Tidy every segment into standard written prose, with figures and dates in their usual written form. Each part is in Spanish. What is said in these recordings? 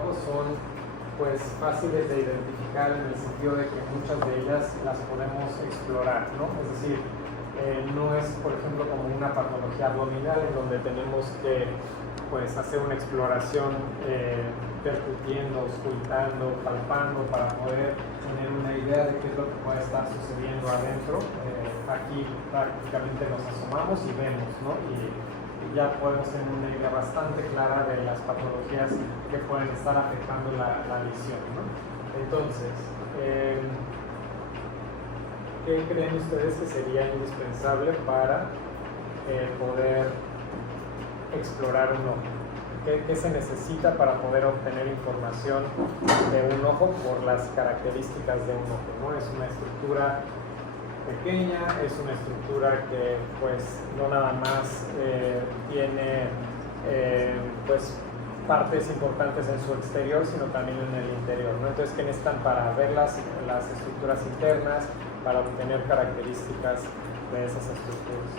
ojos son pues fáciles de identificar en el sentido de que muchas de ellas las podemos explorar, ¿no? Es decir, no es, por ejemplo, como una patología abdominal en donde tenemos que pues hacer una exploración percutiendo, auscultando, palpando para poder tener una idea de qué es lo que puede estar sucediendo adentro. Aquí prácticamente nos asomamos y vemos, ¿no? Y ya podemos tener una idea bastante clara de las patologías que pueden estar afectando la visión, ¿no? Entonces, ¿qué creen ustedes que sería indispensable para poder explorar un ojo? ¿Qué se necesita para poder obtener información de un ojo por las características de un ojo, ¿no? Es una estructura pequeña, es una estructura que pues no nada más tiene pues partes importantes en su exterior, sino también en el interior, ¿no? Entonces, ¿qué necesitan para ver las estructuras internas, para obtener características de esas estructuras?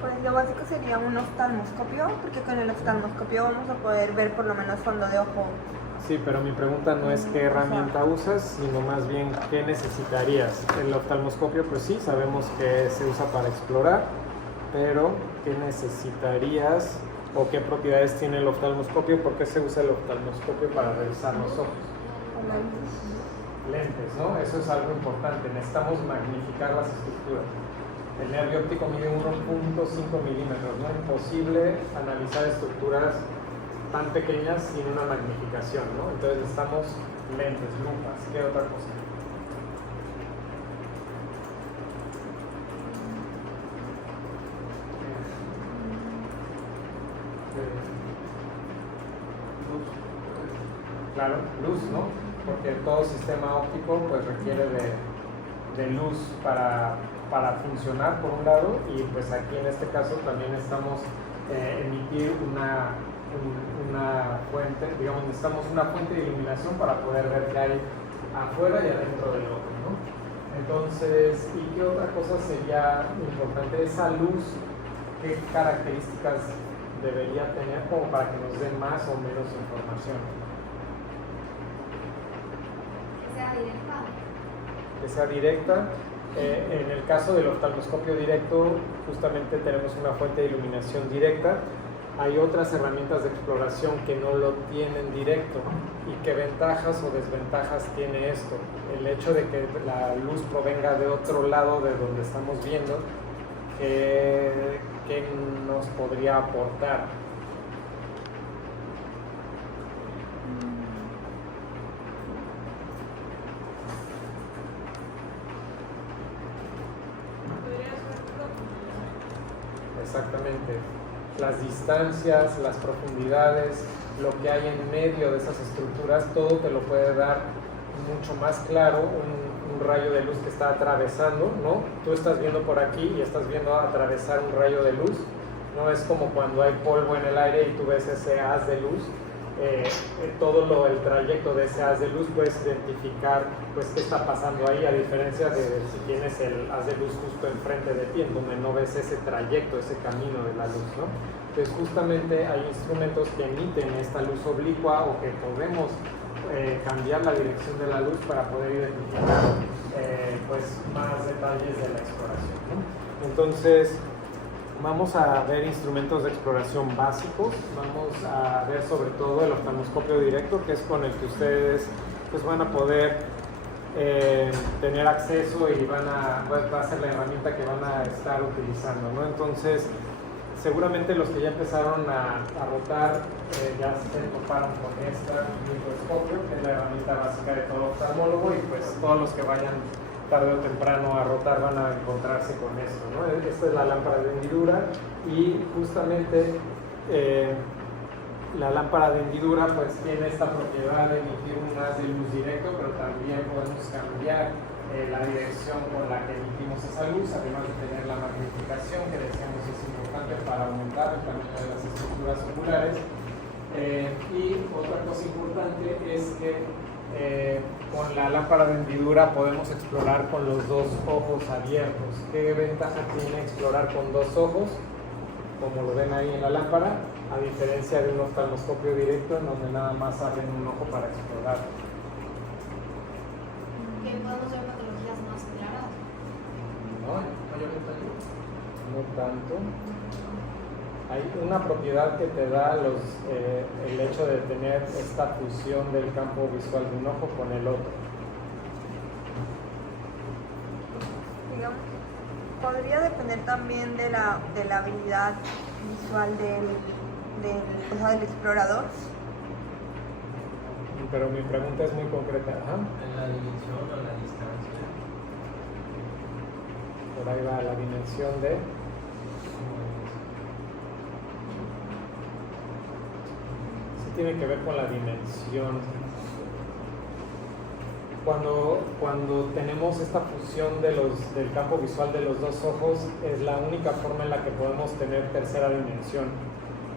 Pues lo básico sería un oftalmoscopio, porque con el oftalmoscopio vamos a poder ver por lo menos fondo de ojo. Sí, pero mi pregunta no es qué herramienta usas, sino más bien qué necesitarías. El oftalmoscopio, pues sí, sabemos que se usa para explorar, pero ¿qué necesitarías o qué propiedades tiene el oftalmoscopio? ¿Por qué se usa el oftalmoscopio para revisar los ojos? Lentes, ¿no? Eso es algo importante. Necesitamos magnificar las estructuras. El nervio óptico mide 1.5 milímetros, ¿no? Imposible analizar estructuras tan pequeñas sin una magnificación, ¿no? Entonces necesitamos lentes, lupas. ¿Qué otra cosa? Luz. Claro, luz, ¿no? Porque todo sistema óptico pues requiere de luz para funcionar por un lado, y pues aquí en este caso también necesitamos emitir una fuente, digamos, necesitamos una fuente de iluminación para poder ver qué hay afuera y adentro del ojo, ¿no? Entonces, ¿y qué otra cosa sería importante? Esa luz, ¿qué características debería tener como para que nos dé más o menos información? Que sea directa. Que sea directa. En el caso del oftalmoscopio directo, justamente tenemos una fuente de iluminación directa. Hay otras herramientas de exploración que no lo tienen directo. ¿Y qué ventajas o desventajas tiene esto? El hecho de que la luz provenga de otro lado de donde estamos viendo, ¿qué nos podría aportar? Exactamente. Las distancias, las profundidades, lo que hay en medio de esas estructuras, todo te lo puede dar mucho más claro un rayo de luz que está atravesando, ¿no? Tú estás viendo por aquí y estás viendo atravesar un rayo de luz. No es como cuando hay polvo en el aire y tú ves ese haz de luz. Todo el trayecto de ese haz de luz puedes identificar pues qué está pasando ahí, a diferencia de si tienes el haz de luz justo enfrente de ti, en donde no ves ese trayecto, ese camino de la luz, ¿no? Entonces justamente hay instrumentos que emiten esta luz oblicua o que podemos cambiar la dirección de la luz para poder identificar pues más detalles de la exploración, ¿no? Entonces vamos a ver instrumentos de exploración básicos. Vamos a ver sobre todo el oftalmoscopio directo, que es con el que ustedes pues, van a poder tener acceso y va a ser la herramienta que van a estar utilizando, ¿no? Entonces, seguramente los que ya empezaron a rotar ya se toparon con este microscopio, que es la herramienta básica de todo oftalmólogo, y pues todos los que vayan tarde o temprano a rotar van a encontrarse con esto, ¿no? Esta es la lámpara de hendidura, y justamente la lámpara de hendidura pues tiene esta propiedad de emitir un haz de luz directo, pero también podemos cambiar la dirección con la que emitimos esa luz, además de tener la magnificación que decíamos es importante para aumentar el tamaño de las estructuras oculares. Y otra cosa importante es que con la lámpara de hendidura podemos explorar con los dos ojos abiertos. ¿Qué ventaja tiene explorar con dos ojos? Como lo ven ahí en la lámpara, a diferencia de un oftalmoscopio directo en donde nada más abren un ojo para explorar. Que podemos ver patologías más claras. No tanto. Hay una propiedad que te da el hecho de tener esta fusión del campo visual de un ojo con el otro. Digamos, podría depender también de la habilidad visual del explorador. Pero mi pregunta es muy concreta. Ajá. ¿En la dimensión o la distancia? Por ahí va la dimensión de... Sí tiene que ver con la dimensión. Cuando tenemos esta fusión del campo visual de los dos ojos, es la única forma en la que podemos tener tercera dimensión.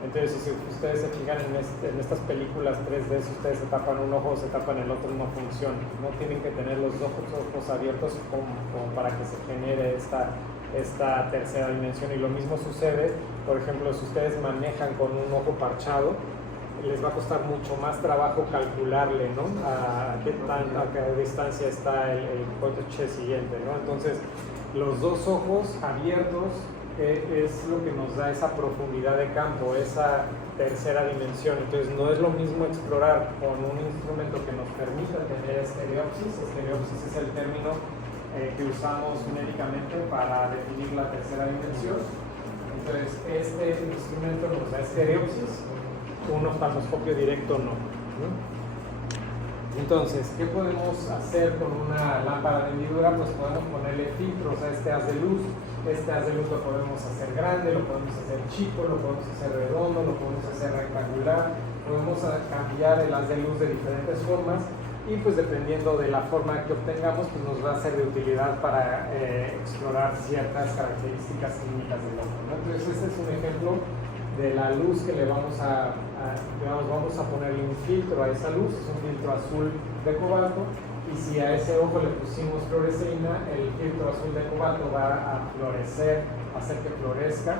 Entonces, si ustedes se fijan en estas películas 3D, si ustedes se tapan un ojo o se tapan el otro, no funciona. No tienen que tener los dos ojos abiertos como para que se genere esta tercera dimensión. Y lo mismo sucede, por ejemplo, si ustedes manejan con un ojo parchado, les va a costar mucho más trabajo calcularle, ¿no? A qué distancia está el coche siguiente, ¿no? Entonces, los dos ojos abiertos es lo que nos da esa profundidad de campo, esa tercera dimensión. Entonces, no es lo mismo explorar con un instrumento que nos permita tener estereopsis. Estereopsis es el término que usamos médicamente para definir la tercera dimensión. Entonces, este instrumento nos da estereopsis. Un oftalmoscopio directo no. Entonces, ¿qué podemos hacer con una lámpara de hendidura? Pues podemos ponerle filtros a este haz de luz. Este haz de luz lo podemos hacer grande, lo podemos hacer chico, lo podemos hacer redondo, lo podemos hacer rectangular. Podemos cambiar el haz de luz de diferentes formas y pues dependiendo de la forma que obtengamos, pues nos va a ser de utilidad para explorar ciertas características clínicas del ojo, ¿no? Entonces, este es un ejemplo de la luz que le vamos a ponerle un filtro a esa luz, es un filtro azul de cobalto, y si a ese ojo le pusimos fluoresceína, el filtro azul de cobalto va a florecer, hacer que florezca,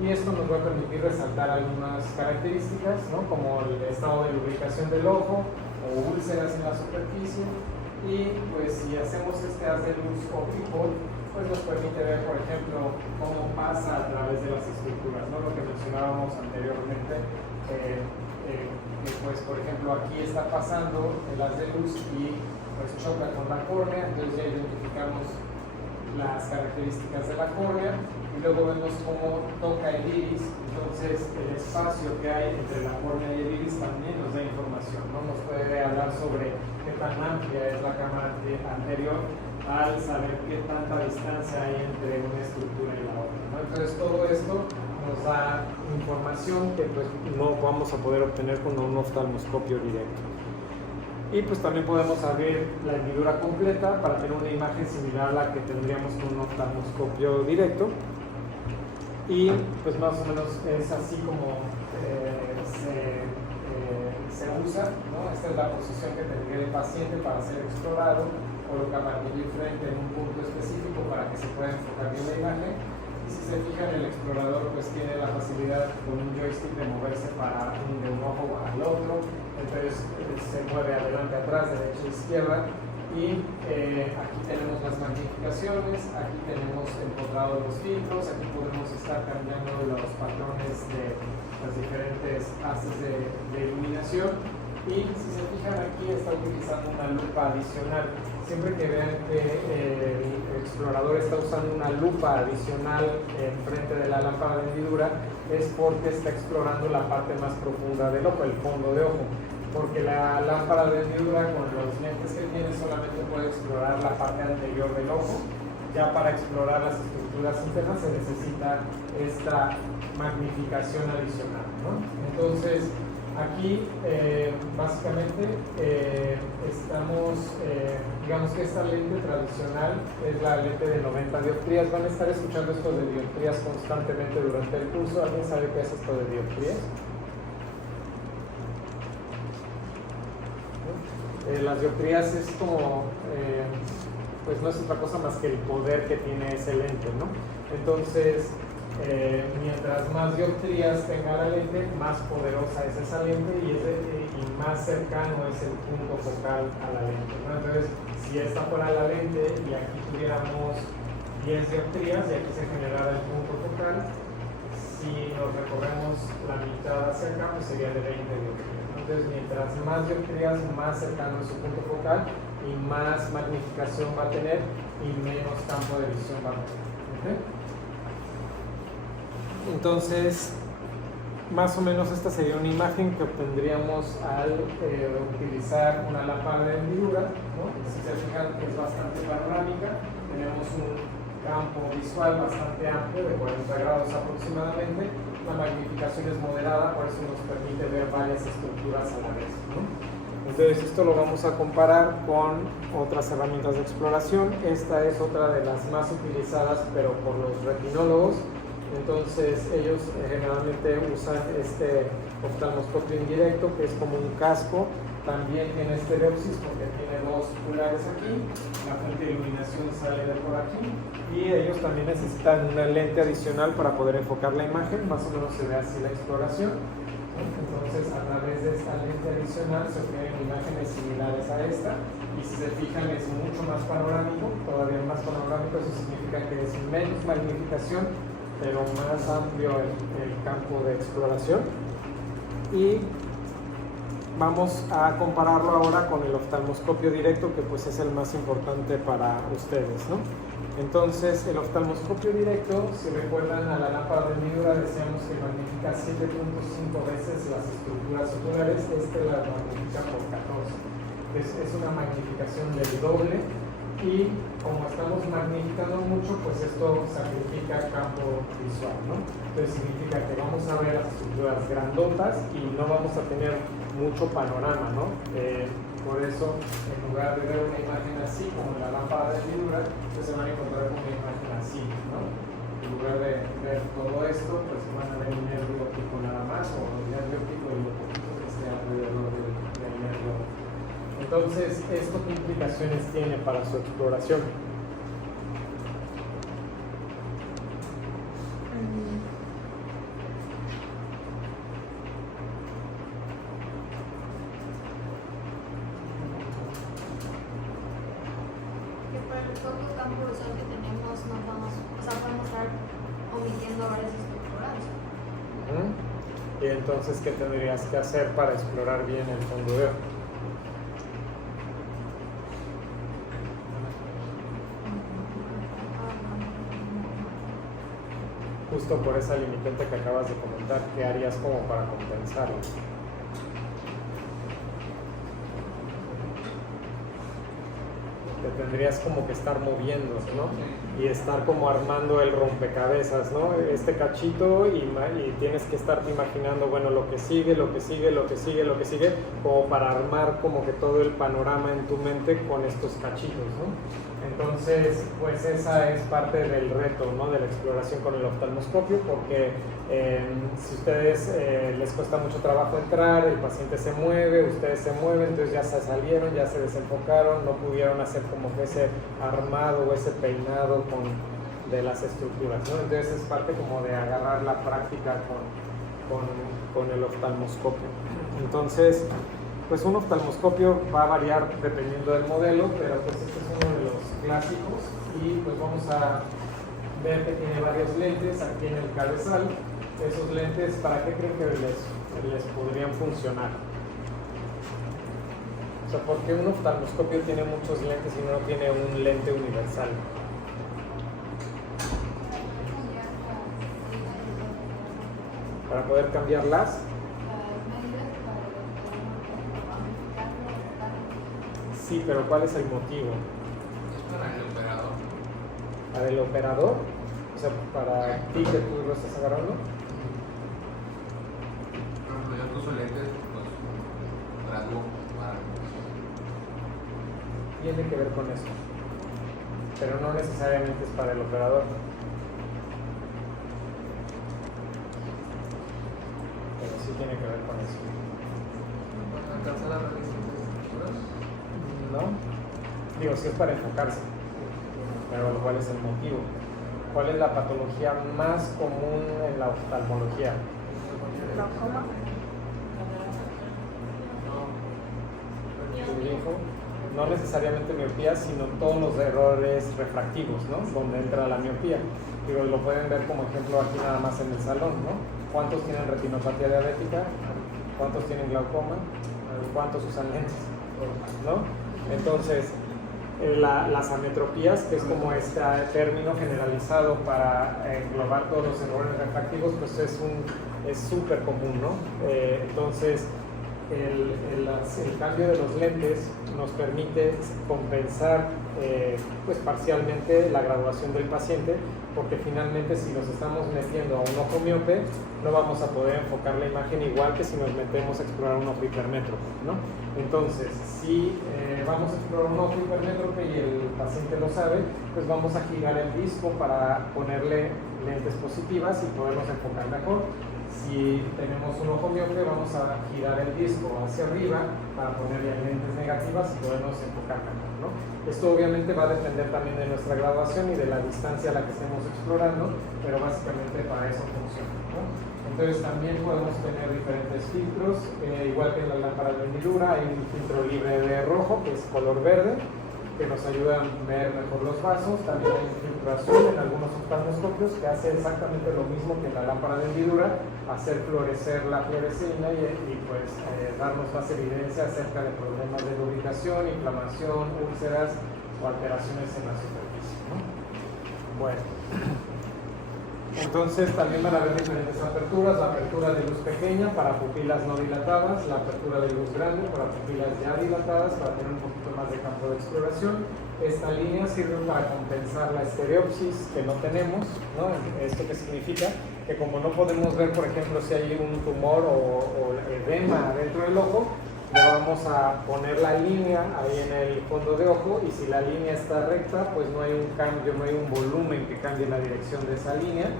y esto nos va a permitir resaltar algunas características, ¿no? Como el estado de lubricación del ojo, o úlceras en la superficie, y pues si hacemos este haz de luz óptico, pues nos permite ver, por ejemplo, cómo pasa a través de las estructuras, ¿no? Lo que mencionábamos anteriormente, pues por ejemplo aquí está pasando el haz de luz y pues choca con la córnea, entonces ya identificamos las características de la córnea y luego vemos cómo toca el iris, entonces el espacio que hay entre la córnea y el iris también nos da información, ¿no? Nos puede hablar sobre qué tan amplia es la cámara anterior al saber qué tanta distancia hay entre una estructura y la otra, ¿no? Entonces todo esto nos da información que pues no vamos a poder obtener con un oftalmoscopio directo. Y pues también podemos abrir la hendidura completa para tener una imagen similar a la que tendríamos con un oftalmoscopio directo. Y pues más o menos es así como se usa, ¿no? Esta es la posición que tendría el paciente para ser explorado. Coloca martillo y frente en un punto específico para que se pueda enfocar bien la imagen. Y si se fijan, el explorador pues tiene la facilidad con un joystick de moverse de un ojo al otro. Entonces se mueve adelante, atrás, derecha, izquierda. Y aquí tenemos las magnificaciones, aquí tenemos empotrados los filtros, aquí podemos estar cambiando los patrones de las diferentes haces de iluminación. Y si se fijan, aquí está utilizando una lupa adicional. Siempre que vean que el explorador está usando una lupa adicional enfrente de la lámpara de hendidura, es porque está explorando la parte más profunda del ojo, el fondo de ojo. Porque la lámpara de hendidura con los lentes que tiene solamente puede explorar la parte anterior del ojo. Ya para explorar las estructuras internas se necesita esta magnificación adicional, ¿no? Entonces, aquí básicamente estamos, digamos que esta lente tradicional es la lente de 90 dioptrías. Van a estar escuchando esto de dioptrías constantemente durante el curso. ¿Alguien sabe qué es esto de dioptrías? Las dioptrías es como, pues no es otra cosa más que el poder que tiene ese lente, ¿no? Entonces, mientras más dioptrías tenga la lente, más poderosa es esa lente y más cercano es el punto focal a la lente, ¿no? Entonces, si esta fuera la lente y aquí tuviéramos 10 dioptrías y aquí se generara el punto focal, si nos recorremos la mitad hacia acá, pues sería de 20 dioptrías, ¿no? Entonces, mientras más dioptrías, más cercano es su punto focal y más magnificación va a tener y menos campo de visión va a tener. ¿Okay? Entonces, más o menos esta sería una imagen que obtendríamos al utilizar una lámpara de hendidura, ¿no? Si se fijan, es bastante panorámica, tenemos un campo visual bastante amplio, de 40 grados aproximadamente, la magnificación es moderada, por eso nos permite ver varias estructuras a la vez, ¿no? Entonces esto lo vamos a comparar con otras herramientas de exploración. Esta es otra de las más utilizadas, pero por los retinólogos. Entonces ellos generalmente usan este oftalmoscopio indirecto, que es como un casco. También tiene estereopsis porque tiene dos pulgares aquí, la fuente de iluminación sale de por aquí y ellos también necesitan una lente adicional para poder enfocar la imagen. Más o menos se ve así la exploración. Entonces, a través de esta lente adicional se obtienen imágenes similares a esta, y si se fijan es mucho más panorámico, todavía más panorámico. Eso significa que es menos magnificación, pero más amplio el campo de exploración. Y vamos a compararlo ahora con el oftalmoscopio directo, que pues es el más importante para ustedes, ¿no? Entonces, el oftalmoscopio directo, si recuerdan a la lámpara de hendidura, decíamos que magnifica 7.5 veces las estructuras oculares. Este la magnifica por 14. Es una magnificación del doble, y como estamos magnificando mucho, pues esto sacrifica campo visual, ¿no? Entonces significa que vamos a ver las estructuras grandotas y no vamos a tener mucho panorama, ¿no? Por eso, en lugar de ver una imagen así, como en la lámpara de hendidura, pues se van a encontrar con una imagen así, ¿no? En lugar de ver todo esto, pues van a ver un nervio óptico nada más, o el nervio óptico y lo poquito que esté alrededor del nervio. Entonces, ¿esto qué implicaciones tiene para su exploración? Poco campo visual que tenemos, nos vamos, o sea, podemos estar omitiendo varias estructuras. Y entonces, ¿qué tendrías que hacer para explorar bien el fondeo? Justo por esa limitante que acabas de comentar, ¿qué harías como para compensarlo? Te tendrías como que estar moviendo, ¿no? Y estar como armando el rompecabezas, ¿no? Este cachito, y tienes que estarte imaginando, bueno, lo que sigue, lo que sigue, lo que sigue, lo que sigue, como para armar como que todo el panorama en tu mente con estos cachitos, ¿no? Entonces, pues esa es parte del reto, ¿no? De la exploración con el oftalmoscopio, porque si ustedes les cuesta mucho trabajo entrar, el paciente se mueve, ustedes se mueven, entonces ya se salieron, ya se desenfocaron, no pudieron hacer como que ese armado o ese peinado de las estructuras, ¿no? Entonces es parte como de agarrar la práctica con el oftalmoscopio. Entonces, pues un oftalmoscopio va a variar dependiendo del modelo, pero pues este es uno de los clásicos, y pues vamos a ver que tiene varios lentes aquí en el cabezal. Esos lentes, ¿para qué creen que les podrían funcionar? O sea, ¿por qué un oftalmoscopio tiene muchos lentes y no tiene un lente universal? Para poder cambiarlas. Sí, pero ¿cuál es el motivo? Es para el operador. ¿Para el operador? O sea, para ti que tú lo estás agarrando. Por ejemplo, yo uso lentes, pues, grado para... Tiene que ver con eso, pero no necesariamente es para el operador. Pero sí tiene que ver con eso. ¿Alcanza la revisión de estructuras? ¿No? Digo, sí es para enfocarse, pero ¿cuál es el motivo? ¿Cuál es la patología más común en la oftalmología? Glaucoma. ¿Qué dijo? No necesariamente miopía, sino todos los errores refractivos, ¿no? Donde entra la miopía. Digo, lo pueden ver como ejemplo aquí nada más en el salón, ¿no? ¿Cuántos tienen retinopatía diabética? ¿Cuántos tienen glaucoma? ¿Cuántos usan lentes? ¿No? Entonces, las ametropías, que es como este término generalizado para englobar todos los errores refractivos, pues es súper común, ¿no? Entonces, el cambio de los lentes nos permite compensar pues parcialmente la graduación del paciente, porque finalmente si nos estamos metiendo a un ojo miope no vamos a poder enfocar la imagen igual que si nos metemos a explorar un ojo hipermétrope, ¿no? Entonces, si vamos a explorar un ojo hipermétrope y el paciente lo sabe, pues vamos a girar el disco para ponerle lentes positivas y podernos enfocar mejor. Si tenemos un ojo miope, vamos a girar el disco hacia arriba para ponerle lentes negativas y podernos enfocar mejor, ¿no? Esto obviamente va a depender también de nuestra graduación y de la distancia a la que estemos explorando, pero básicamente para eso funciona, ¿no? Entonces también podemos tener diferentes filtros, igual que en la lámpara de hendidura hay un filtro libre de rojo, que es color verde, que nos ayuda a ver mejor los vasos. También hay un filtro azul en algunos oftalmoscopios que hace exactamente lo mismo que en la lámpara de hendidura, hacer florecer la fluoresceína y pues darnos más evidencia acerca de problemas de lubricación, inflamación, úlceras o alteraciones en la superficie, ¿no? Bueno, entonces también van a haber diferentes aperturas: la apertura de luz pequeña para pupilas no dilatadas, la apertura de luz grande para pupilas ya dilatadas, para tener un poquito más de campo de exploración. Esta línea sirve para compensar la estereopsis que no tenemos, ¿no? ¿Esto qué significa? Que como no podemos ver, por ejemplo, si hay un tumor o edema dentro del ojo, le vamos a poner la línea ahí en el fondo de ojo, y si la línea está recta, pues no hay un cambio, no hay un volumen que cambie la dirección de esa línea.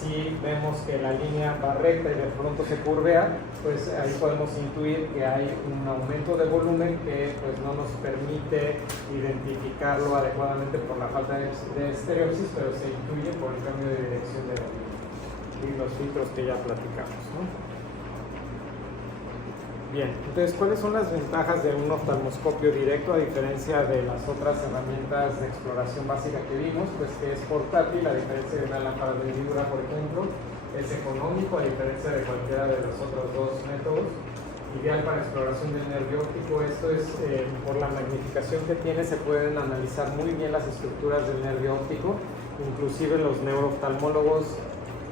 Si vemos que la línea va recta y de pronto se curvea, pues ahí podemos intuir que hay un aumento de volumen que pues no nos permite identificarlo adecuadamente por la falta de estereopsis, pero se intuye por el cambio de dirección de la línea y los filtros que ya platicamos, ¿no? Bien, entonces, ¿cuáles son las ventajas de un oftalmoscopio directo a diferencia de las otras herramientas de exploración básica que vimos? Pues que es portátil, a diferencia de una lámpara de hendidura, por ejemplo. Es económico, a diferencia de cualquiera de los otros dos métodos. Ideal para exploración del nervio óptico. Esto es, por la magnificación que tiene, se pueden analizar muy bien las estructuras del nervio óptico. Inclusive los neurooftalmólogos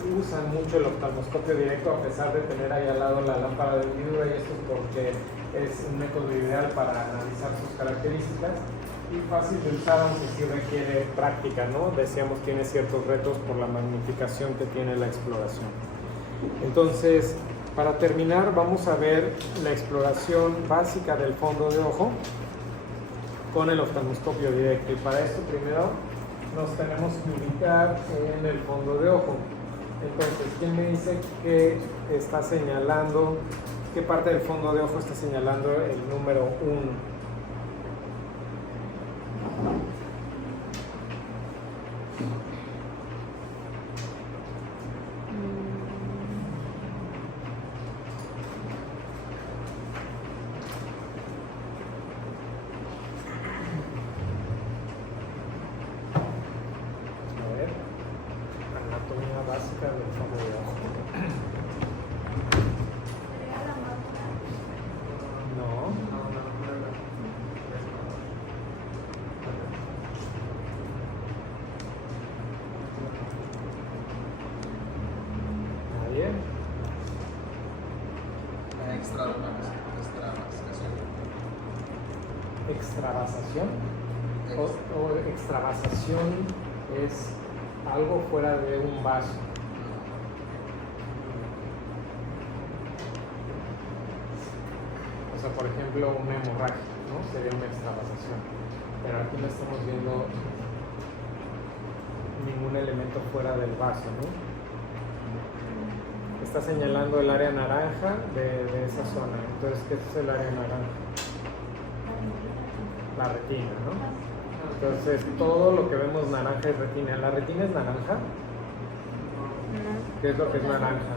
usan mucho el oftalmoscopio directo, a pesar de tener ahí al lado la lámpara de hendidura, y esto es porque es un método ideal para analizar sus características y fácil de usar, aunque sí requiere práctica, ¿no? Decíamos, tiene ciertos retos por la magnificación que tiene la exploración. Entonces, para terminar, vamos a ver la exploración básica del fondo de ojo con el oftalmoscopio directo, y para esto primero nos tenemos que ubicar en el fondo de ojo. Entonces, ¿quién me dice que está señalando, qué parte del fondo de ojo está señalando el número 1? Básica del fondo de ojo. ¿Sería la máquina? No. ¿Nadie? Extravasación. O extravasación es algo fuera de un vaso. O sea, por ejemplo, una hemorragia, ¿no? Sería una extravasación. Pero aquí no estamos viendo ningún elemento fuera del vaso, ¿no? Está señalando el área naranja de esa zona. Entonces, ¿qué es el área naranja? La retina, ¿no? Entonces, todo lo que vemos naranja es retina. ¿La retina es naranja? No. ¿Qué es lo que es naranja?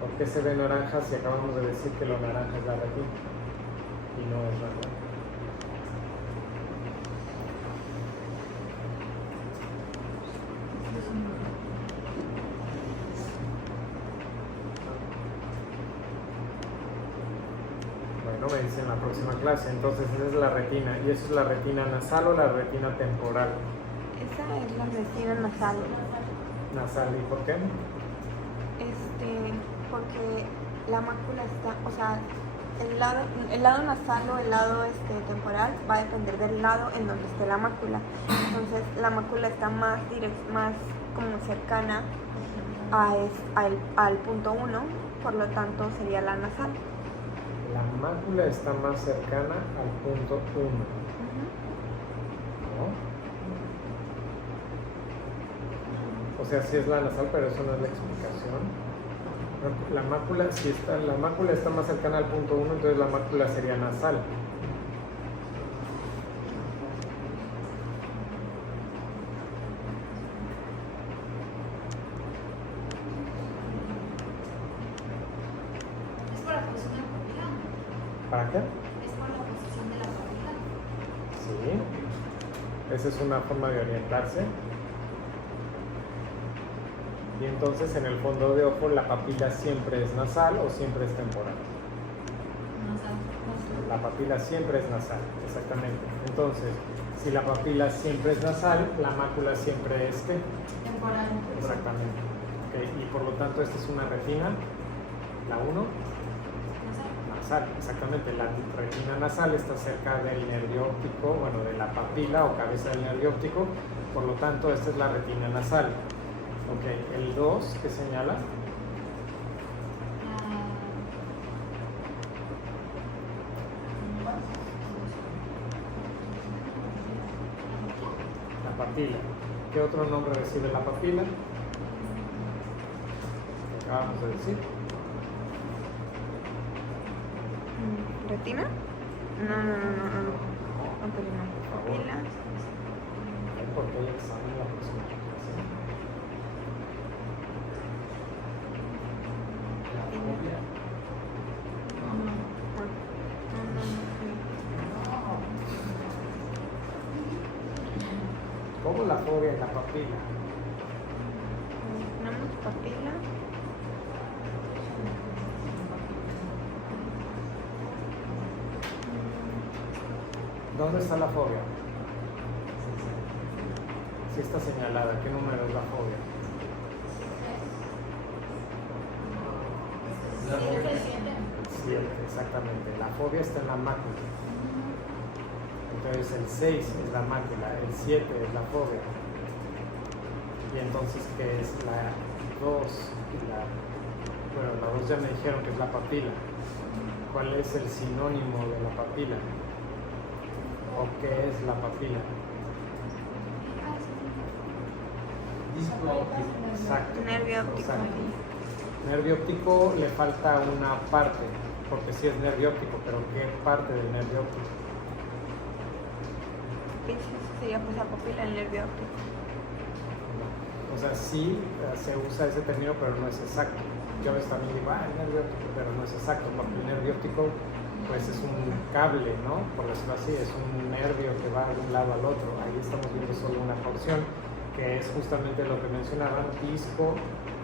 ¿Por qué se ve naranja si acabamos de decir que lo naranja es la retina? Y no es naranja. Bueno, me dicen en la próxima clase. Entonces esa es la retina. ¿Y eso es la retina nasal o la retina temporal? Esa es la retina nasal. Nasal, ¿y por qué? Porque la mácula está, o sea, el lado nasal o el lado temporal va a depender del lado en donde esté la mácula. Entonces la mácula está más como cercana al punto 1, por lo tanto sería la nasal. La mácula está más cercana al punto 1. ¿No? O sea, sí es la nasal, pero eso no es la explicación. La mácula, la mácula está más cercana al punto 1, entonces la mácula sería nasal. Es por la posición de la papila. ¿Para qué? Es por la posición de la papila. Sí. Esa es una forma de orientarse. Y entonces en el fondo de ojo la papila siempre es nasal o siempre es temporal. La papila siempre es nasal, exactamente. Entonces, si la papila siempre es nasal, la mácula siempre es ¿qué? Temporal. Exactamente. Okay. Y por lo tanto esta es una retina, la 1, nasal, exactamente. La retina nasal está cerca del nervio óptico, bueno, de la papila o cabeza del nervio óptico, por lo tanto esta es la retina nasal. Ok, el 2, ¿qué señala? La papila. ¿Qué otro nombre recibe la papila? Acabamos de decir. ¿Retina? No. Papila. ¿Por qué hay examen en la próxima clase? ¿Cómo la fobia en la papila? Tenemos papila. ¿Dónde está la fobia? Sí está señalada. ¿Qué número es la fobia? La fobia. 7, exactamente. La fobia está en la mácula. Entonces el 6 es la mácula, el 7 es la fobia. Y entonces, ¿qué es la 2? Bueno, la 2 ya me dijeron que es la papila. ¿Cuál es el sinónimo de la papila? ¿O qué es la papila? Disco óptico. Exacto. Nervio óptico. Exacto. Nervio óptico le falta una parte, porque sí es nervio óptico, pero ¿qué parte del nervio óptico? Eso sería pues la papila del nervio óptico. O sea, sí se usa ese término, pero no es exacto. Yo a veces también digo, el nervio óptico, pero no es exacto, porque el nervio óptico pues es un cable, ¿no? Por decirlo así, es un nervio que va de un lado al otro. Ahí estamos viendo solo una porción, que es justamente lo que mencionaban, disco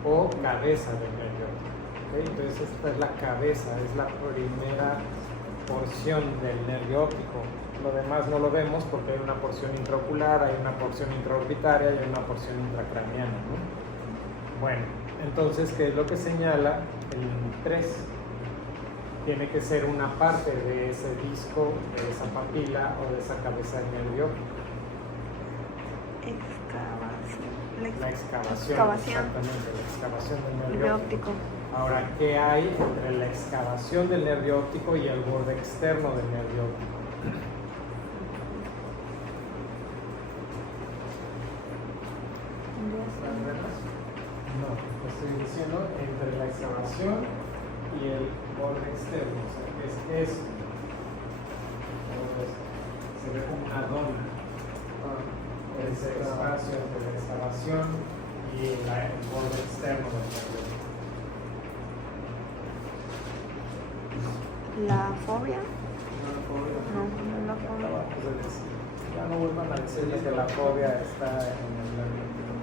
o cabeza del nervio óptico. ¿Okay? Entonces esta es la cabeza, es la primera porción del nervio óptico. Lo demás no lo vemos porque hay una porción intraocular, hay una porción intraorbitaria y hay una porción intracraniana, ¿no? Bueno, entonces, ¿qué es lo que señala el 3? Tiene que ser una parte de ese disco, de esa papila o de esa cabeza del nervio óptico. La excavación. Exactamente, la excavación del nervio óptico. Ahora, ¿qué hay entre la excavación del nervio óptico y el borde externo del nervio óptico? Las venas. No, no, estoy diciendo entre la excavación y el borde externo, o sea, que es esto. Entonces, se ve como una dona. Ese espacio entre la excavación y el borde externo del nervio. La fobia. No, No, no es la fobia. Ya no vuelvan a decirle que la fobia está en el nervio óptico.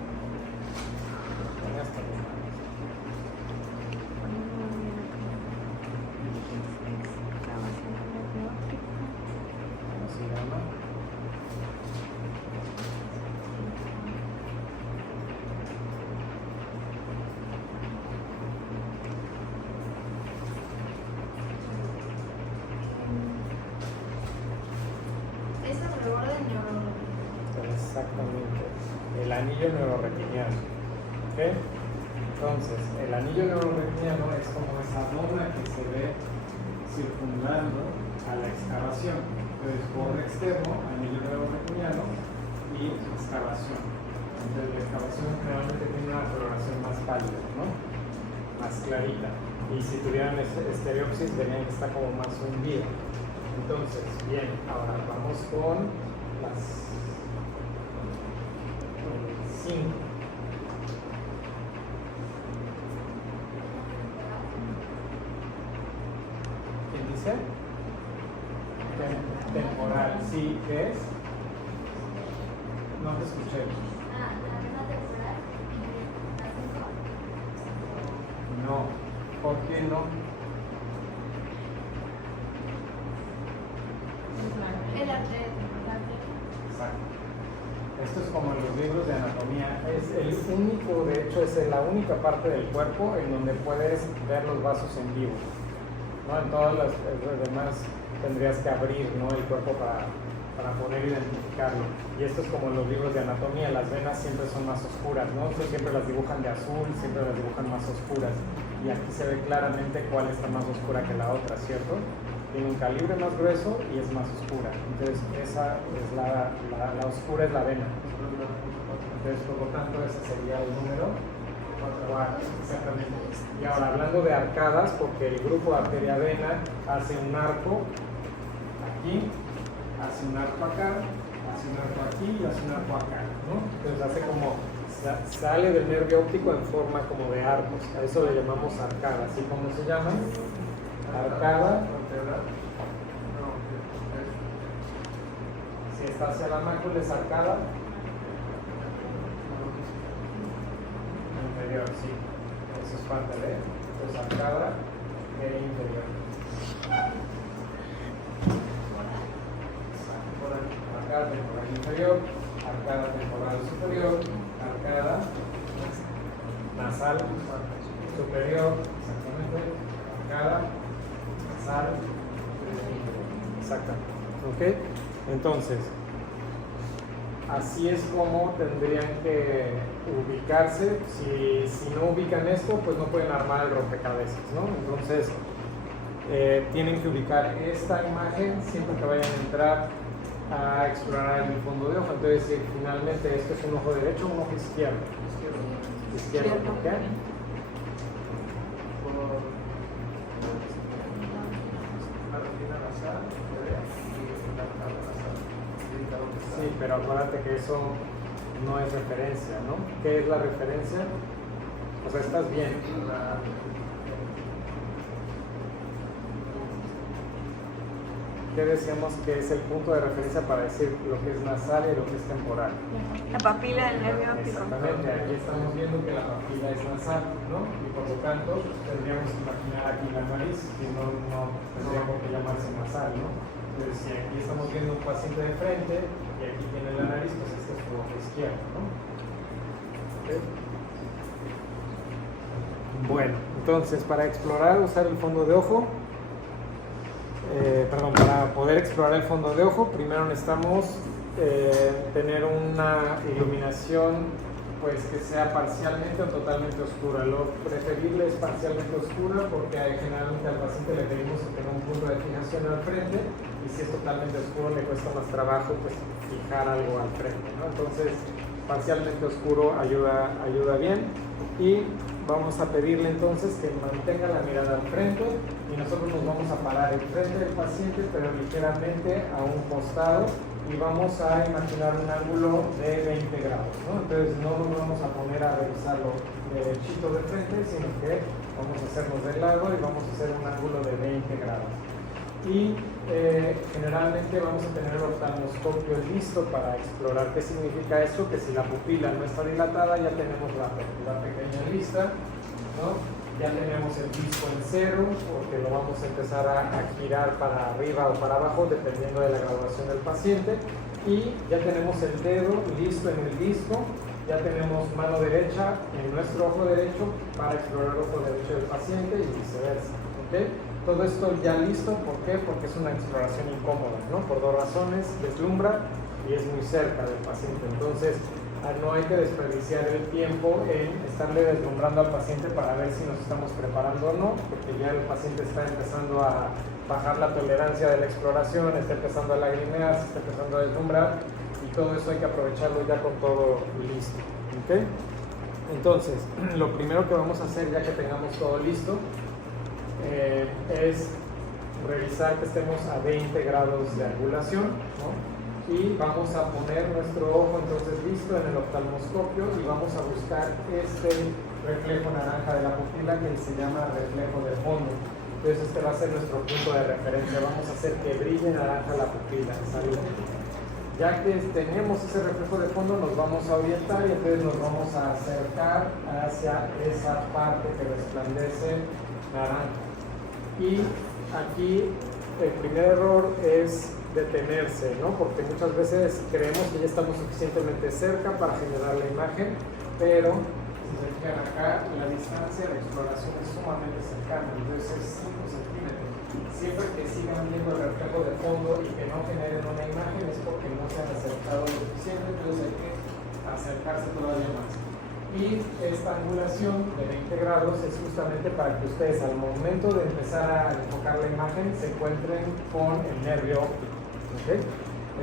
En esta misma. ¿Cómo se llama? Es alrededor del neurológico. Exactamente. El anillo neuroretiniano. ¿Ok? Entonces, el anillo neuroretiniano es como esa dona que se ve circundando a la excavación. Entonces, borde externo, anillo neuroretiniano y excavación. Entonces, la excavación generalmente tiene una coloración más pálida, ¿no? Más clarita. Y si tuvieran estereopsis, verían que está como más hundida. Entonces, bien, ahora vamos con las 5. ¿Quién dice? Temporal, sí, ¿qué es? No te escuché. Ah, la vena temporal y la cinco. No, ¿por qué no? El arterio. Exacto. Esto es como en los libros de anatomía. Es el único, de hecho, es la única parte del cuerpo en donde puedes ver los vasos en vivo. ¿No? En todas las demás tendrías que abrir, ¿no?, el cuerpo para poder identificarlo. Y esto es como en los libros de anatomía. Las venas siempre son más oscuras, ¿no? Siempre las dibujan de azul, siempre las dibujan más oscuras. Y aquí se ve claramente cuál está más oscura que la otra, ¿cierto? Tiene un calibre más grueso y es más oscura. Entonces, esa es la oscura es la vena. Entonces, por lo tanto, ese sería el número 4. Exactamente. Y ahora, hablando de arcadas, porque el grupo arteria-vena hace un arco aquí, hace un arco acá, hace un arco aquí y hace un arco acá, ¿no? Entonces, hace como sale del nervio óptico en forma como de arcos. A eso le llamamos arcada. ¿Así como se llama? Arcada. Si está hacia la mácula es arcada. Inferior, sí. Eso es parte de. Entonces arcada e inferior. Arcada temporal inferior, arcada temporal superior, arcada nasal superior, exactamente, arcada nasal inferior, exactamente. ¿Ok? Entonces, así es como tendrían que ubicarse. Si no ubican esto, pues no pueden armar el rompecabezas, ¿no? Entonces, tienen que ubicar esta imagen siempre que vayan a entrar a explorar el fondo de ojo. Entonces, finalmente esto es un ojo derecho o un ojo izquierdo. Izquierdo, ¿por qué? Sí, pero acuérdate que eso no es referencia, ¿no? ¿Qué es la referencia? O sea, estás bien. ¿Qué decíamos que es el punto de referencia para decir lo que es nasal y lo que es temporal? La papila del nervio óptico. Exactamente, aquí estamos viendo que la papila es nasal, ¿no? Y por lo tanto, tendríamos que imaginar aquí la nariz, que no tendría por qué llamarse nasal, ¿no? Entonces, si aquí estamos viendo un paciente de frente y aquí tiene la nariz, pues este es su ojo izquierdo, ¿no? ¿Okay? Bueno, entonces, para explorar, usar el fondo de ojo. Para poder explorar el fondo de ojo, primero necesitamos tener una iluminación pues que sea parcialmente o totalmente oscura. Lo preferible es parcialmente oscura porque generalmente al paciente le pedimos que tenga un punto de fijación al frente, y si es totalmente oscuro le cuesta más trabajo pues fijar algo al frente, ¿no? Entonces parcialmente oscuro ayuda bien. Y vamos a pedirle entonces que mantenga la mirada al frente y nosotros nos vamos a parar enfrente del paciente, pero ligeramente a un costado, y vamos a imaginar un ángulo de 20 grados, ¿no? Entonces no nos vamos a poner a revisarlo derechito de frente, sino que vamos a hacernos de lado y vamos a hacer un ángulo de 20 grados. Y generalmente vamos a tener el oftalmoscopio listo para explorar qué significa esto, que si la pupila no está dilatada ya tenemos la apertura pequeña lista, ¿no? Ya tenemos el disco en cero, porque lo vamos a empezar a girar para arriba o para abajo dependiendo de la graduación del paciente, y ya tenemos el dedo listo en el disco, ya tenemos mano derecha en nuestro ojo derecho para explorar el ojo derecho del paciente y viceversa, ¿okay? Todo esto ya listo, ¿por qué? Porque es una exploración incómoda, ¿no? Por dos razones: deslumbra y es muy cerca del paciente. Entonces, no hay que desperdiciar el tiempo en estarle deslumbrando al paciente para ver si nos estamos preparando o no, porque ya el paciente está empezando a bajar la tolerancia de la exploración, está empezando a lagrimear, se está empezando a deslumbrar, y todo eso hay que aprovecharlo ya con todo listo, ¿okay? Entonces, lo primero que vamos a hacer ya que tengamos todo listo es revisar que estemos a 20 grados de angulación, ¿no? Y vamos a poner nuestro ojo entonces listo en el oftalmoscopio y vamos a buscar este reflejo naranja de la pupila que se llama reflejo de fondo. Entonces este va a ser nuestro punto de referencia. Vamos a hacer que brille naranja la pupila. ¿Sale? Ya que tenemos ese reflejo de fondo, nos vamos a orientar y entonces nos vamos a acercar hacia esa parte que resplandece naranja. Y aquí el primer error es detenerse, ¿no? Porque muchas veces creemos que ya estamos suficientemente cerca para generar la imagen, pero si se fijan acá, la distancia de exploración es sumamente cercana, entonces es 5 centímetros. Siempre que sigan viendo el reflejo de fondo y que no generen una imagen es porque no se han acercado lo suficiente, entonces hay que acercarse todavía más. Y esta angulación de 20 grados es justamente para que ustedes al momento de empezar a enfocar la imagen se encuentren con el nervio óptico. ¿Okay?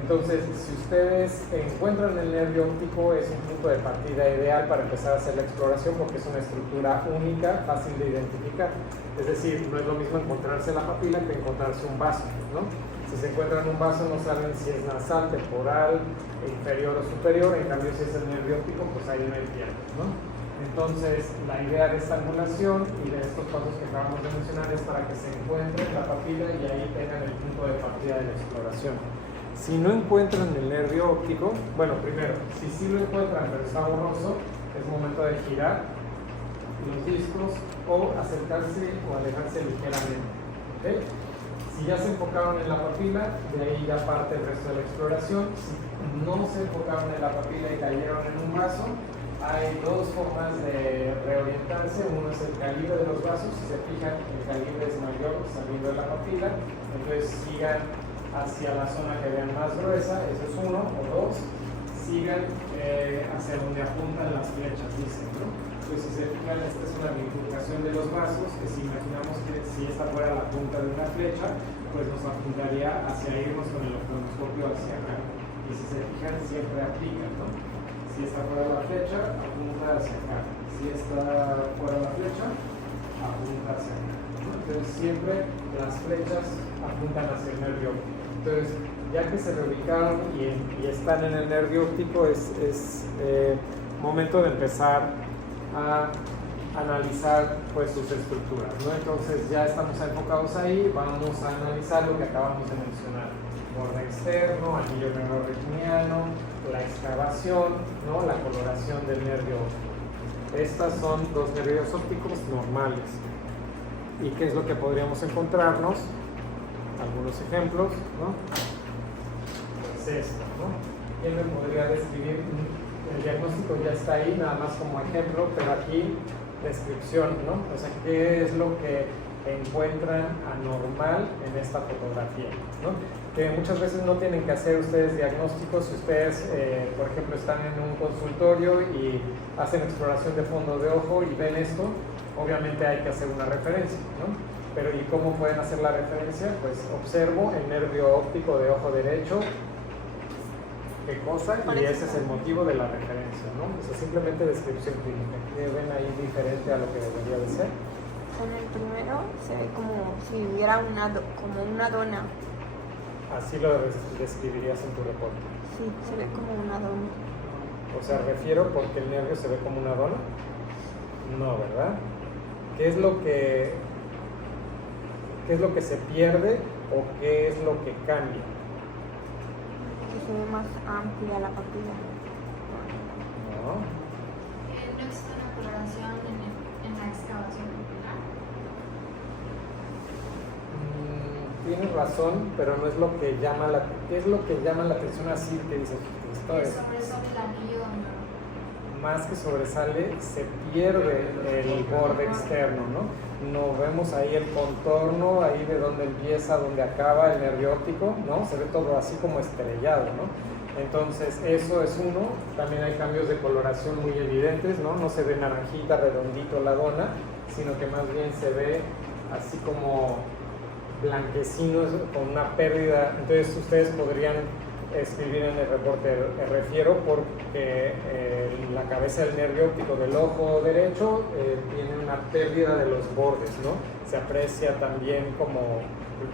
Entonces, si ustedes encuentran el nervio óptico, es un punto de partida ideal para empezar a hacer la exploración porque es una estructura única, fácil de identificar. Es decir, no es lo mismo encontrarse la papila que encontrarse un vaso, ¿no? Si se encuentran un vaso no saben si es nasal, temporal, inferior o superior, en cambio si es el nervio óptico, pues ahí no hay tiempo, ¿no? Entonces, la idea de esta angulación y de estos pasos que acabamos de mencionar es para que se encuentren la papila y ahí tengan el punto de partida de la exploración. Si no encuentran el nervio óptico, bueno, primero, si sí lo encuentran pero está borroso, es momento de girar los discos o acercarse o alejarse ligeramente, ¿okay? Si ya se enfocaron en la papila, de ahí ya parte el resto de la exploración. Si no se enfocaron en la papila y cayeron en un vaso, hay dos formas de reorientarse. Uno es el calibre de los vasos. Si se fijan, el calibre es mayor saliendo de la papila, entonces sigan hacia la zona que vean más gruesa, eso es uno, o dos, sigan hacia donde apuntan las flechas, dicen, ¿no? Entonces si se fijan, esta es una bifurcación de los vasos, que si imaginamos que si esta fuera la punta de una flecha, pues nos apuntaría hacia irnos con el oftalmoscopio hacia acá. Y si se fijan, siempre aplican, ¿no? Si esta fuera la flecha, apunta hacia acá. Si esta fuera la flecha, apunta hacia acá, ¿no? Entonces siempre las flechas apuntan hacia el nervio óptico. Entonces, ya que se reubicaron y están en el nervio óptico, es momento de empezar a analizar pues sus estructuras, ¿no? Entonces ya estamos enfocados ahí, vamos a analizar lo que acabamos de mencionar: borde externo, anillo neuroretiniano, la excavación, ¿no? La coloración del nervio óptico. Estas son los nervios ópticos normales. ¿Y qué es lo que podríamos encontrarnos? Algunos ejemplos, ¿no? Pues esto, ¿no? ¿Quién me podría describir? El diagnóstico ya está ahí, nada más como ejemplo, pero aquí descripción, ¿no? O sea, ¿qué es lo que encuentran anormal en esta fotografía, ¿no? Que muchas veces no tienen que hacer ustedes diagnósticos. Si ustedes, por ejemplo, están en un consultorio y hacen exploración de fondo de ojo y ven esto, obviamente hay que hacer una referencia, ¿no? Pero ¿y cómo pueden hacer la referencia? Pues observo el nervio óptico de ojo derecho qué cosa y ese es el motivo de la referencia, ¿no? O sea, simplemente descripción clínica. ¿Qué ven ahí diferente a lo que debería de ser? En el primero se ve como si hubiera como una dona. Así lo describirías en tu reporte. Sí, se ve como una dona. O sea, refiero porque el nervio se ve como una dona. No, ¿verdad? ¿Qué es lo que se pierde o qué es lo que cambia? Que se ve más amplia la papila. No. No existe una coloración en la excavación popular. Tienes razón, pero no es lo que llama la... ¿Qué es lo que llama la atención así que dices? Esto es... Sobresale el anillo Más que sobresale, se pierde el borde externo, ¿no? No vemos ahí el contorno, ahí de donde empieza, donde acaba el nervio óptico, ¿no? Se ve todo así como estrellado, ¿no? Entonces, eso es uno. También hay cambios de coloración muy evidentes, ¿no? No se ve naranjita, redondito la dona, sino que más bien se ve así como blanquecino, con una pérdida. Entonces, ustedes podrían escribir en el reporte, refiero porque la cabeza del nervio óptico del ojo derecho tiene una pérdida de los bordes, ¿no? Se aprecia también como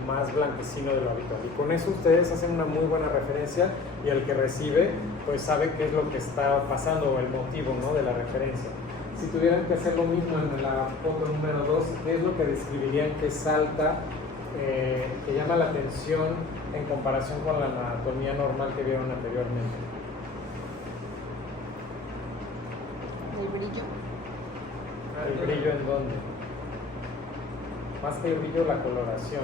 más blanquecino de lo habitual. Y con eso ustedes hacen una muy buena referencia y el que recibe pues sabe qué es lo que está pasando o el motivo, ¿no?, de la referencia. Si tuvieran que hacer lo mismo en la foto número 2, ¿qué es lo que describirían que salta, que llama la atención en comparación con la anatomía normal que vieron anteriormente? El brillo. ¿El brillo en dónde? Más que el brillo, la coloración.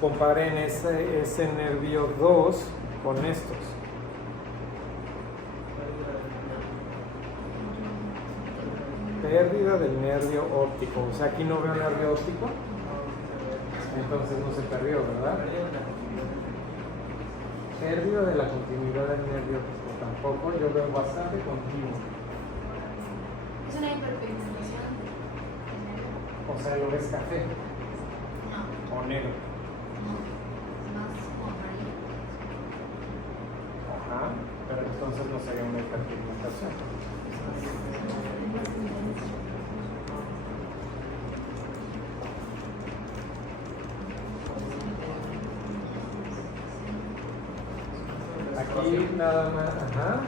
Comparen ese nervio 2 con estos. Pérdida del nervio óptico. O sea, aquí no veo nervio óptico. Entonces no se perdió, ¿verdad? Pérdida de la continuidad del nervio óptico tampoco. Yo veo bastante continuo. es una hiperpigmentación. O sea, lo ves café No, o negro. no, es más como amarillo. Ajá. Pero entonces no sería una hiperpigmentación. Aquí nada más, ajá,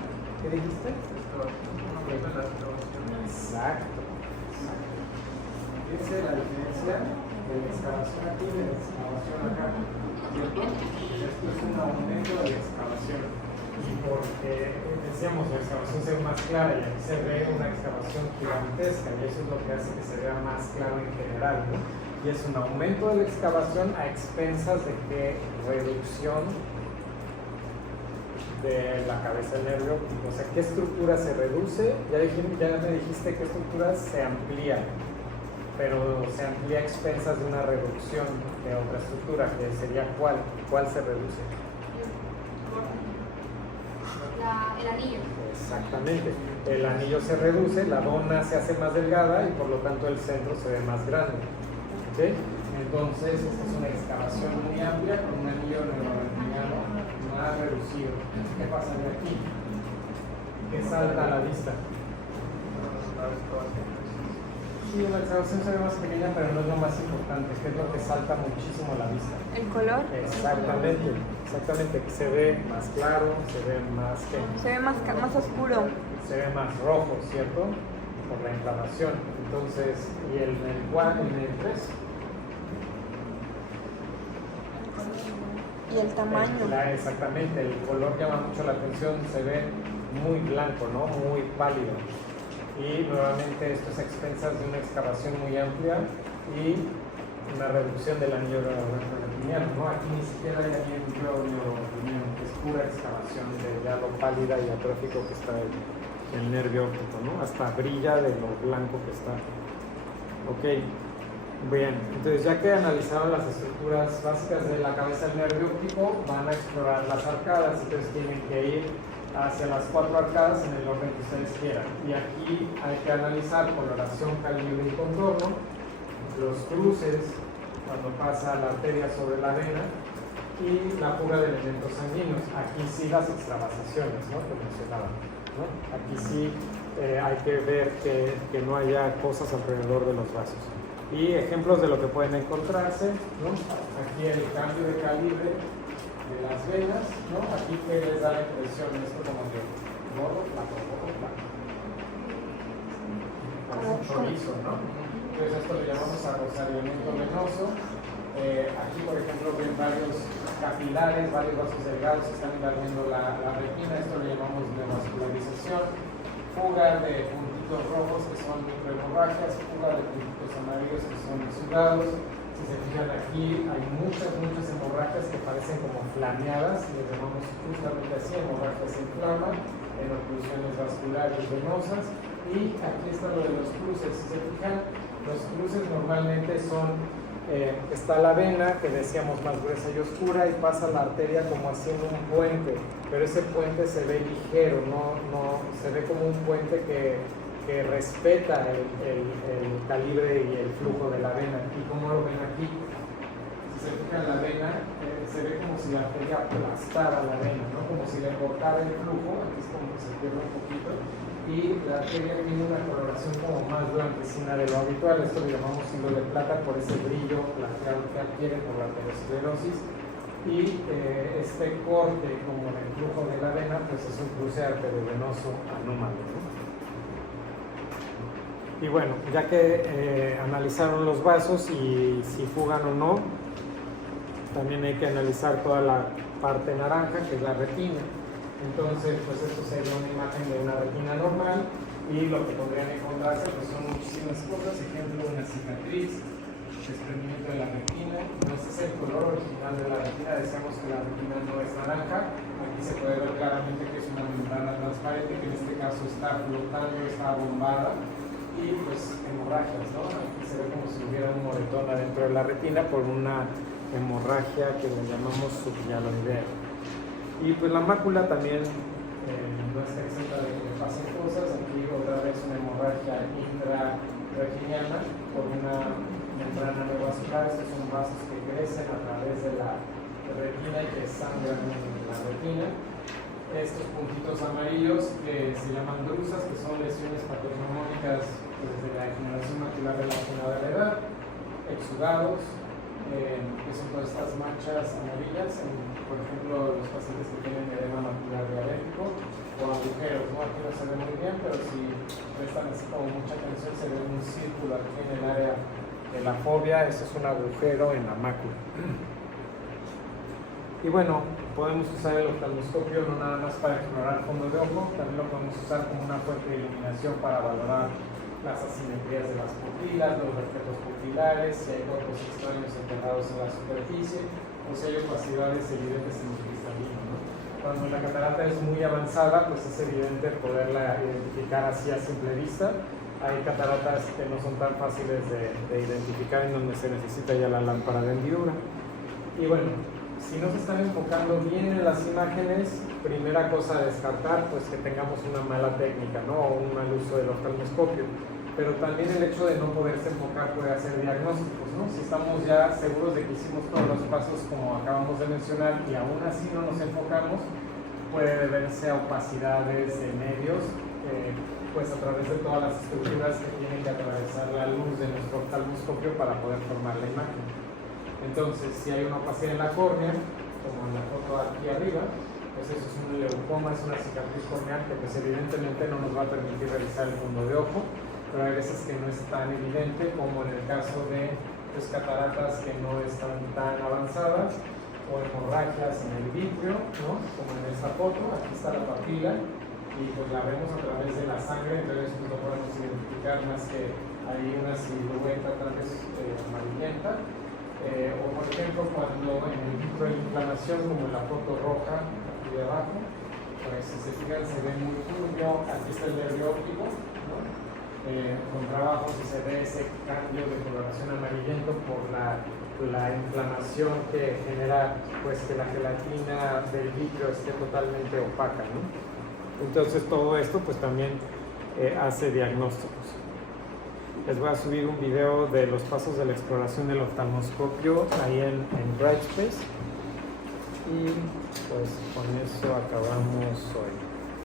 ¿qué dijiste? Exacto. Fíjense la diferencia de la excavación aquí y de la excavación acá, ¿cierto? Esto es un aumento de la excavación. Y porque decíamos, la excavación se ve más clara y aquí se ve una excavación gigantesca y eso es lo que hace que se vea más claro en general, ¿no? Y es un aumento de la excavación a expensas de qué reducción de la cabeza del nervio óptico. O sea, ¿qué estructura se reduce? Ya me dijiste qué estructura se amplía, pero se amplía a expensas de una reducción de otra estructura, que sería ¿cuál? ¿Cuál se reduce? El anillo. Exactamente. El anillo se reduce, la dona se hace más delgada y por lo tanto el centro se ve más grande. ¿Ok? Entonces, esta es una excavación muy amplia con un anillo neuroanatomiano más reducido. ¿Qué pasa de aquí? ¿Qué salta a la vista? Sí, la excavación se ve más pequeña, pero no es lo más importante. ¿Qué es lo que salta muchísimo a la vista? El color. Exactamente, exactamente. Se ve más claro, se ve más Se ve más oscuro. se ve más rojo, ¿cierto? Por la inflamación. Entonces, ¿y en el 3? Y el tamaño. Exactamente, el color llama mucho la atención, se ve muy blanco, ¿no? Muy pálido. Y nuevamente esto es a expensas de una excavación muy amplia y una reducción del anillo neuroanatomiano, ¿no? Aquí ni siquiera hay anillo neuroanatomiano, que es pura excavación de ya lo pálida y atrófico que está el nervio óptico, ¿no? Hasta brilla de lo blanco que está. Ok. Bien, entonces ya que analizaron las estructuras básicas de la cabeza del nervio óptico, van a explorar las arcadas, entonces tienen que ir hacia las 4 arcadas en el orden que ustedes quieran. Y aquí hay que analizar coloración, calibre y contorno, los cruces, cuando pasa la arteria sobre la vena, y la fuga de elementos sanguíneos. Aquí sí las extravasaciones, ¿no?, que mencionaba, ¿no? Aquí sí hay que ver que no haya cosas alrededor de los vasos. Y ejemplos de lo que pueden encontrarse, ¿no? Aquí el cambio de calibre de las venas, ¿no? Aquí que les da la impresión esto como de gordo, flaco, parece un chorizo, ¿no? Entonces esto le llamamos arrosariamiento venoso. Aquí, por ejemplo, ven varios capilares, varios vasos delgados que están invadiendo la retina. Esto le llamamos neovascularización. Fuga de puntitos rojos, que son microhemorragias. Fuga de puntitos amarillos, que son exudados. Si se fijan aquí, hay muchas hemorragias que parecen como flameadas. Les llamamos justamente así, hemorragias en flama, en oclusiones vasculares venosas. Y aquí está lo de los cruces. Si se fijan, los cruces normalmente son... está la vena, que decíamos más gruesa y oscura, y pasa la arteria como haciendo un puente, pero ese puente se ve ligero, no se ve como un puente que respeta el calibre y el flujo de la vena. ¿Y cómo lo ven aquí? Si se fijan, la vena se ve como si la arteria aplastara la vena, ¿no? Como si le cortara el flujo. Aquí es como que se pierde un poquito, y la arteria tiene una coloración como más blanquecina de lo habitual. Esto lo llamamos hilo de plata por ese brillo plateado que adquiere por la aterosclerosis. Y este corte como en el flujo de la vena, pues es un cruce arteriovenoso anómalo, ¿no? Y bueno, ya que analizaron los vasos y si fugan o no, también hay que analizar toda la parte naranja, que es la retina. Entonces, pues esto sería una imagen de una retina normal, y lo que podrían encontrarse pues son muchísimas cosas. Ejemplo, una cicatriz, desprendimiento de la retina. No ese es el color original de la retina. Decíamos que la retina no es naranja. Aquí se puede ver claramente que es una membrana transparente, que en este caso está flotando, está bombada, y pues hemorragias, ¿no? Aquí se ve como si hubiera un moretón adentro de la retina por una hemorragia que le llamamos subhialoidea. Y pues la mácula también no está exenta de que le pasen cosas. Aquí otra vez una hemorragia intrarretiniana por una membrana neovascular. Estos son vasos que crecen a través de la retina y que sangran en la retina. Estos puntitos amarillos que se llaman drusas, que son lesiones patognomónicas desde la degeneración macular relacionada a la edad. Exudados, que son todas estas manchas amarillas, por ejemplo, los pacientes que tienen edema macular diabético, o agujeros, ¿no? Aquí no se ve muy bien, pero si prestan así como mucha atención, se ve un círculo aquí en el área de la fovea. Eso es un agujero en la mácula. Y bueno, podemos usar el oftalmoscopio no nada más para explorar fondo de ojo, también lo podemos usar como una fuente de iluminación para valorar las asimetrías de las pupilas, los reflejos pupilares, si hay cuerpos extraños enterrados en la superficie, o si hay opacidades evidentes en el cristalino, ¿no? Cuando la catarata es muy avanzada, pues es evidente poderla identificar así a simple vista. Hay cataratas que no son tan fáciles de identificar, en donde se necesita ya la lámpara de hendidura. Y bueno, si no se están enfocando bien en las imágenes, primera cosa a descartar, pues que tengamos una mala técnica, ¿no? O un mal uso del oftalmoscopio. Pero también el hecho de no poderse enfocar puede hacer diagnósticos, ¿no? Si estamos ya seguros de que hicimos todos los pasos como acabamos de mencionar y aún así no nos enfocamos, puede deberse a opacidades de medios, pues a través de todas las estructuras que tienen que atravesar la luz de nuestro oftalmoscopio para poder formar la imagen. Entonces, si hay una opacidad en la córnea, como en la foto aquí arriba, pues eso es un leucoma, es una cicatriz corneal que pues evidentemente no nos va a permitir realizar el fondo de ojo, pero hay veces que no es tan evidente, como en el caso de pues, cataratas que no están tan avanzadas, o hemorragias en el vítreo, ¿no? Como en esta foto. Aquí está la papila y pues la vemos a través de la sangre, entonces pues, no podemos identificar más que hay una silueta tal vez amarillenta. O por ejemplo, cuando en el vitro hay inflamación, como en la foto roja aquí de abajo, pues si se fijan se ve muy turbio. Aquí está el nervio óptico, ¿no? Con trabajo si se ve ese cambio de coloración amarillento por la inflamación que genera pues que la gelatina del vitrio esté totalmente opaca, ¿no? Entonces todo esto pues también hace diagnósticos. Les voy a subir un video de los pasos de la exploración del oftalmoscopio ahí en Brightspace. Y pues con eso acabamos hoy.